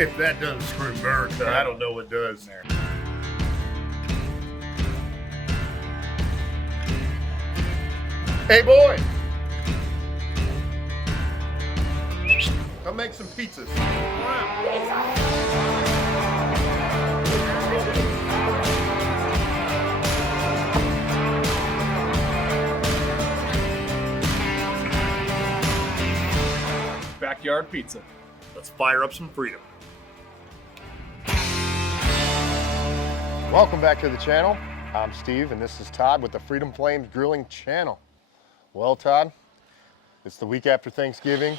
If that doesn't scream America, I don't know what does. Hey, boy! Come make some pizzas. Backyard pizza. Let's fire up some freedom. Welcome back to the channel. I'm Steve, and this is Todd with the Freedom Flames Grilling Channel. Well, Todd, it's the week after Thanksgiving,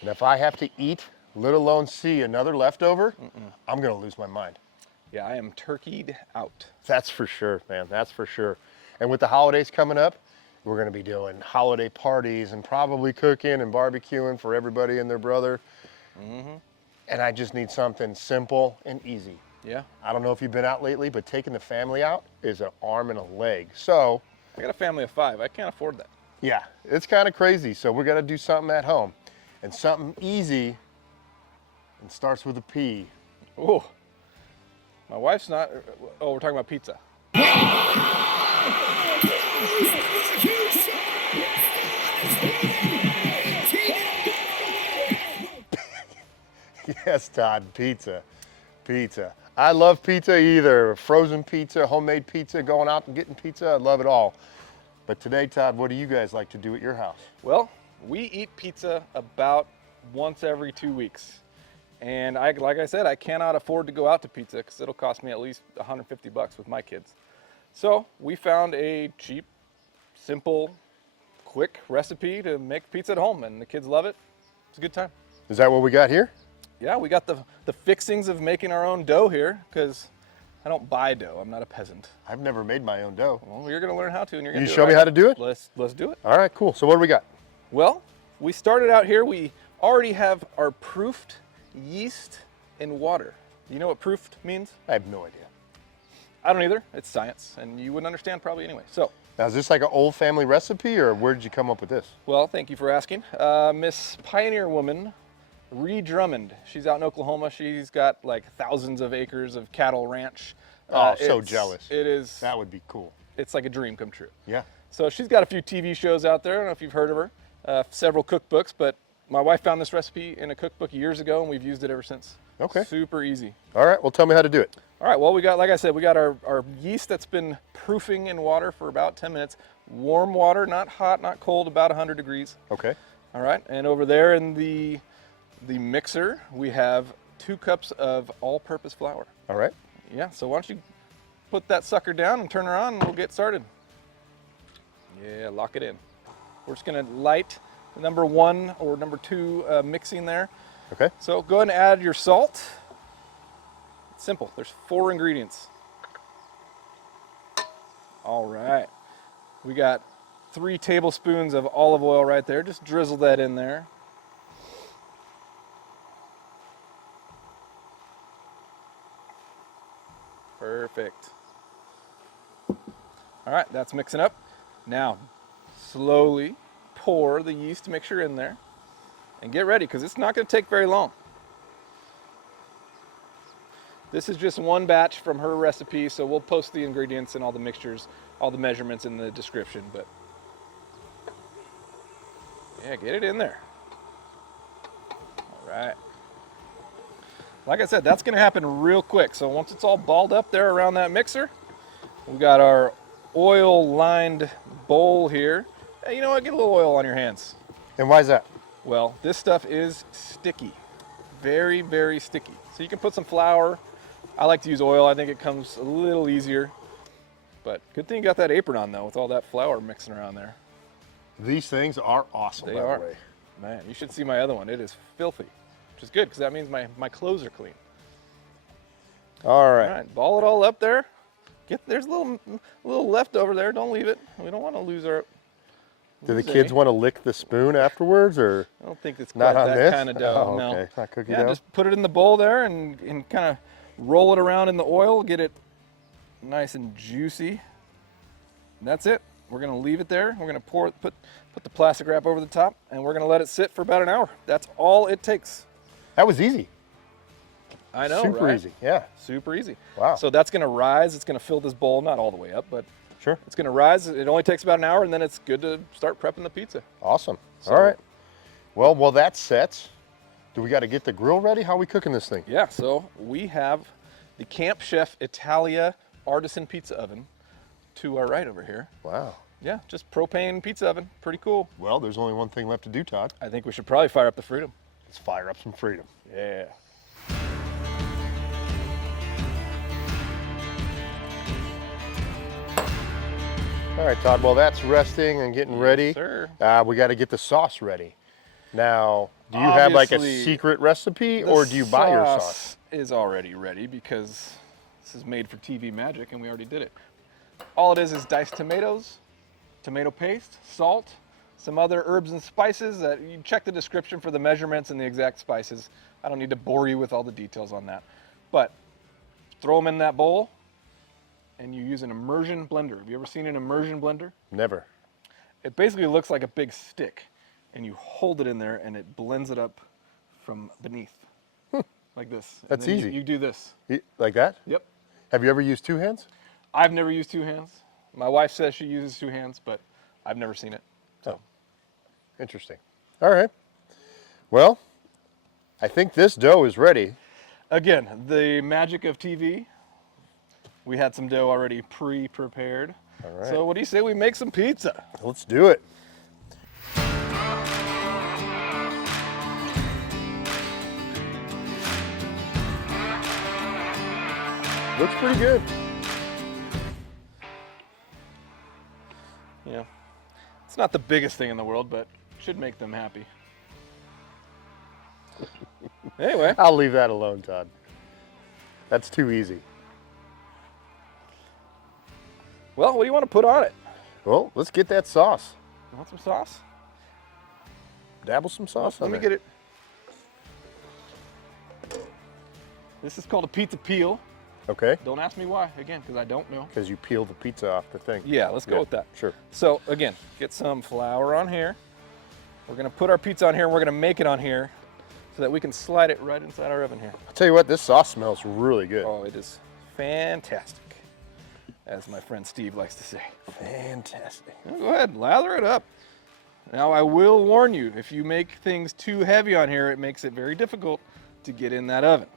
and if I have to eat, let alone see another leftover, I'm gonna lose my mind. Yeah, I am turkeyed out. That's for sure, man, that's for sure. And with the holidays coming up, we're gonna be doing holiday parties and probably cooking and barbecuing for everybody and their brother. And I just need something simple and easy. Yeah. I don't know if you've been out lately, but taking the family out is an arm and a leg. So, I got a family of 5. I can't afford that. yeah, it's kind of crazy. So we're gonna do something at home and something easy and starts with a P. Oh, my wife's not. Oh, we're talking about pizza. Yes, Todd, pizza, pizza. I love pizza, either frozen pizza, homemade pizza, going out and getting pizza. I love it all. But today, Todd, what do you guys like to do at your house? Well, we eat pizza about once every 2 weeks. And like I said, I cannot afford to go out to pizza because it'll cost me at least $150 with my kids. So we found a cheap, simple, quick recipe to make pizza at home, and the kids love it. It's a good time. Is that what we got here? Yeah, we got the fixings of making our own dough here because I don't buy dough. I'm not a peasant. I've never made my own dough. Well, you're going to learn how to, and you're going You to show me how to do it? Let's do it. All right, cool. So what do we got? Well, we started out here. We already have our proofed yeast in water. You know what proofed means? I have no idea. I don't either. It's science, and you wouldn't understand probably anyway. So, Now, is this like an old family recipe, or where did you come up with this? well, thank you for asking. Miss Pioneer Woman, Drummond. She's out in Oklahoma. She's got like thousands of acres of cattle ranch. Oh, so It's- jealous. It is. That would be cool. It's like a dream come true. Yeah. So she's got a few TV shows out there. I don't know if you've heard of her. Several cookbooks, but my wife found this recipe in a cookbook years ago, and we've used it ever since. Okay. Super easy. All right, well, tell me how to do it. All right, well, we got, like I said, we got our yeast that's been proofing in water for about 10 minutes. Warm water, not hot, not cold, about 100 degrees. Okay. All right, and over there in the mixer, we have 2 cups of all-purpose flour. All right. Yeah, so why don't you put that sucker down and turn her on, and we'll get started. Yeah, lock it in. We're just gonna light number 1 or number 2 mixing there. Okay. So go ahead and add your salt. It's simple, there's 4 ingredients. All right, we got 3 tablespoons of olive oil right there. Just drizzle that in there. Perfect. All right, that's mixing up. Now, slowly pour the yeast mixture in there and get ready because it's not going to take very long. This is just one batch from her recipe, so we'll post the ingredients and all the mixtures, all the measurements in the description, but yeah, get it in there. All right. Like I said, that's going to happen real quick. So once it's all balled up there around that mixer, we got our oil-lined bowl here. Hey, you know what? Get a little oil on your hands. And why is that? Well, this stuff is sticky. Very, very sticky. So you can put some flour. I like to use oil. I think it comes a little easier. But good thing you got that apron on, though, with all that flour mixing around there. These things are awesome, They by are. the way. Man, you should see my other one. It is filthy, which is good because that means my clothes are clean. All right. All right, ball it all up there. There's a little left over there. Don't leave it. We don't want to lose our. Do the kids want to lick the spoon afterwards, or I don't think it's not quite on that this? kind of dough. Oh, No. okay. Not cookie Yeah, dough. just put it in the bowl there and kind of roll it around in the oil. Get it nice and juicy. And that's it. We're gonna leave it there. We're gonna put the plastic wrap over the top, and we're gonna let it sit for about an hour. That's all it takes. That was easy. I know, Super right? easy, yeah. Super easy. Wow. So that's gonna rise. It's gonna fill this bowl, not all the way up, but Sure. it's gonna rise. It only takes about an hour, and then it's good to start prepping the pizza. Awesome. So- All right. Well, while that sets, do we got to get the grill ready? How are we cooking this thing? Yeah, so we have the Camp Chef Italia Artisan Pizza Oven to our right over here. Wow. Yeah, just propane pizza oven. Pretty cool. Well, there's only one thing left to do, Todd. I think we should probably fire up the Freedom. Let's fire up some Freedom. Yeah. All right, Todd. Well, that's resting and getting ready. sir. We got to get the sauce ready. Now, do you have like a Obviously, secret recipe, or do you buy your sauce? Is already ready because this is made for TV magic and we already did it. All it is diced tomatoes, tomato paste, salt, some other herbs and spices that you check the description for the measurements and the exact spices. I don't need to bore you with all the details on that. But throw them in that bowl and you use an immersion blender. Have you ever seen an immersion blender? Never. It basically looks like a big stick and you hold it in there and it blends it up from beneath. Like this. And That's then easy. You do this. Like that? Yep. Have you ever used two hands? I've never used two hands. My wife says she uses two hands, but I've never seen it. So Interesting. All right. Well, I think this dough is ready. again, the magic of TV. We had some dough already pre-prepared. All right. So what do you say we make some pizza? Let's do it. Looks pretty good. Yeah. It's not the biggest thing in the world, but should make them happy. Anyway, I'll leave that alone, Todd. That's too easy. well, what do you want to put on it? Well, let's get that sauce. You want some sauce? Dabble some sauce Let on me there. get it. This is called a pizza peel. Okay. Don't ask me why, again, because I don't know. Because you peel the pizza off the thing. Yeah, let's go with that. Sure. So again, get some flour on here. We're gonna put our pizza on here and we're gonna make it on here so that we can slide it right inside our oven here. I'll tell you what, this sauce smells really good. Oh, it is fantastic, as my friend Steve likes to say. Fantastic. Go ahead, lather it up. Now I will warn you, if you make things too heavy on here, it makes it very difficult to get in that oven.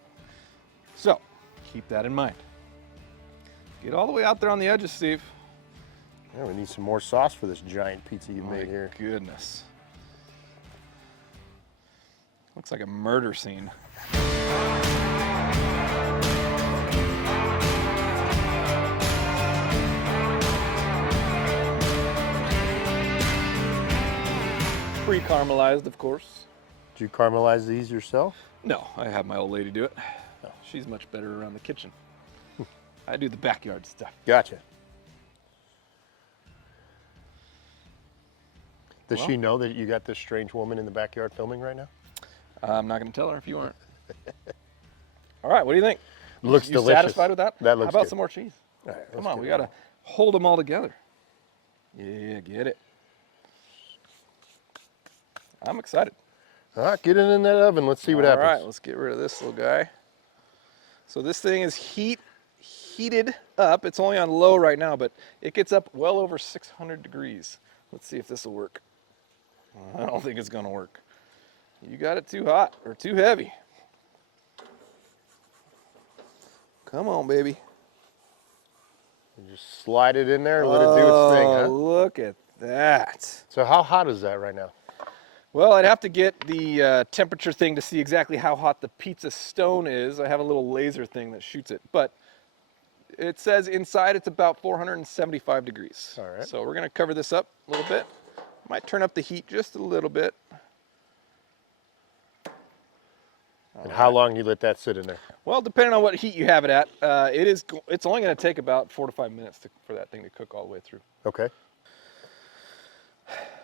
So, keep that in mind. Get all the way out there on the edges, Steve. Yeah, we need some more sauce for this giant pizza you made here. Goodness. Looks like a murder scene. Pre-caramelized, of course. Did you caramelize these yourself? No, I have my old lady do it. She's much better around the kitchen. I do the backyard stuff. Gotcha. Does Well- she know that you got this strange woman in the backyard filming right now? I'm not going to tell her if you aren't. All right, what do you think? Looks you delicious. satisfied with that? That looks How about good. some more cheese? All right, Come let's on, get we it got to hold them all together. Yeah, get it. I'm excited. All right, get it in that oven. Let's see what happens. All right, let's get rid of this little guy. So this thing is heated up. It's only on low right now, but it gets up well over 600 degrees. Let's see if this will work. I don't think it's going to work. You got it too hot or too heavy. Come on, baby. Just slide it in there and let it do its thing, huh? Look at that. So how hot is that right now? Well, I'd have to get the temperature thing to see exactly how hot the pizza stone is. I have a little laser thing that shoots it, but it says inside it's about 475 degrees. All right. So we're gonna cover this up a little bit. Might turn up the heat just a little bit. And how long do you let that sit in there? Well, depending on what heat you have it at, it's only gonna take about 4 to 5 minutes for that thing to cook all the way through. Okay.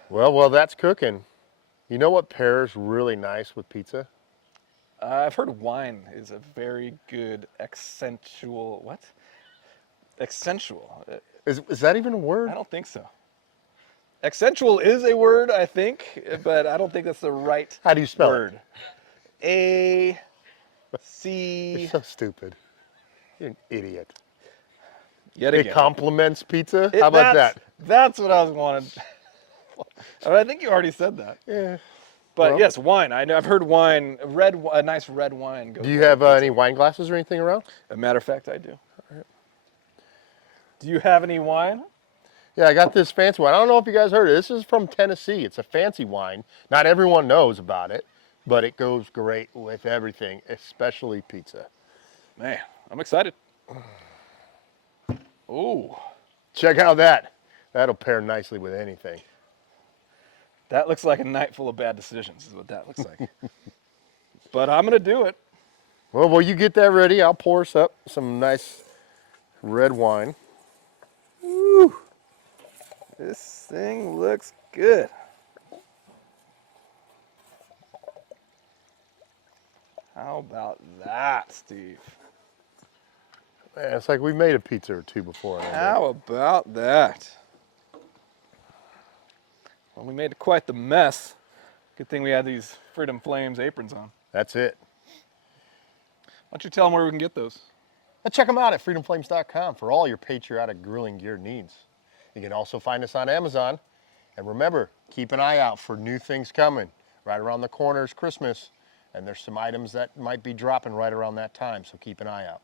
Well, while that's cooking, you know what pairs really nice with pizza? I've heard wine is a very good accentual, what? Accentual. Is that even a word? I don't think so. Accentual is a word, I think, but I don't think that's the right How do you spell word. A See, You're so stupid. You're an idiot. yet It again. compliments pizza? How about that? That's what I was wanting. I mean, I think you already said that. Yeah. But Well. yes, wine. I've heard wine, a nice red wine goes Do you well have with pizza. any wine glasses or anything around? As a matter of fact, I do. Do you have any wine? Yeah, I got this fancy wine. I don't know if you guys heard it. This is from Tennessee. It's a fancy wine. Not everyone knows about it, but it goes great with everything, especially pizza. Man, I'm excited. Ooh, Check out that. That'll pair nicely with anything. that looks like a night full of bad decisions is what that looks like. But I'm going to do it. Well, while you get that ready, I'll pour us up some nice red wine. Woo. This thing looks good. How about that, Steve? Man, it's like we made a pizza or two before. How about that? Well, we made quite the mess. Good thing we had these Freedom Flames aprons on. That's it. Why don't you tell them where we can get those? Check them out at freedomflames.com for all your patriotic grilling gear needs. You can also find us on Amazon. And remember, keep an eye out for new things coming. Right around the corner is Christmas, and there's some items that might be dropping right around that time, so keep an eye out.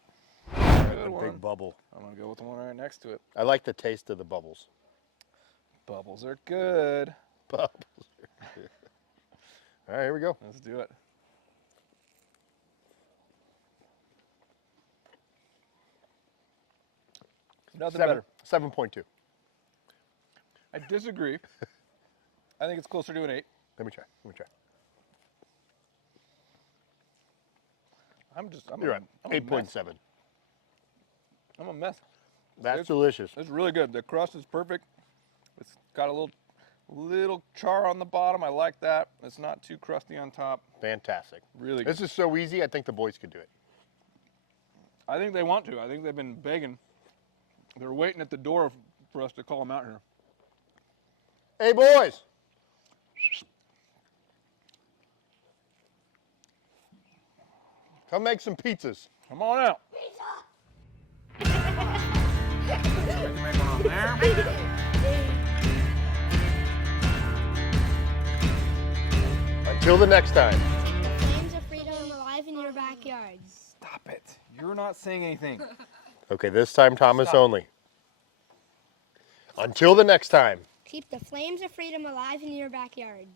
Good one. Big bubble. I'm going to go with the one right next to it. I like the taste of the bubbles. Bubbles are good. Bubbles are good. All right, here we go. Let's do it. Nothing better. 7.2. I disagree. I think it's closer to an 8. Let me try. I'm You're right. I'm a mess. 8.7. I'm a mess. That's delicious. It's really good. The crust is perfect. It's got a little char on the bottom. I like that. It's not too crusty on top. Fantastic. Really good. This is so easy, I think the boys could do it. I think they want to. I think they've been begging. They're waiting at the door for us to call them out here. Hey, boys. Come make some pizzas. Come on out. Until the next time. Flames of freedom alive in your backyard. Stop it. You're not saying anything. Okay, this time Thomas Stop. only. Until the next time. Keep the flames of freedom alive in your backyard.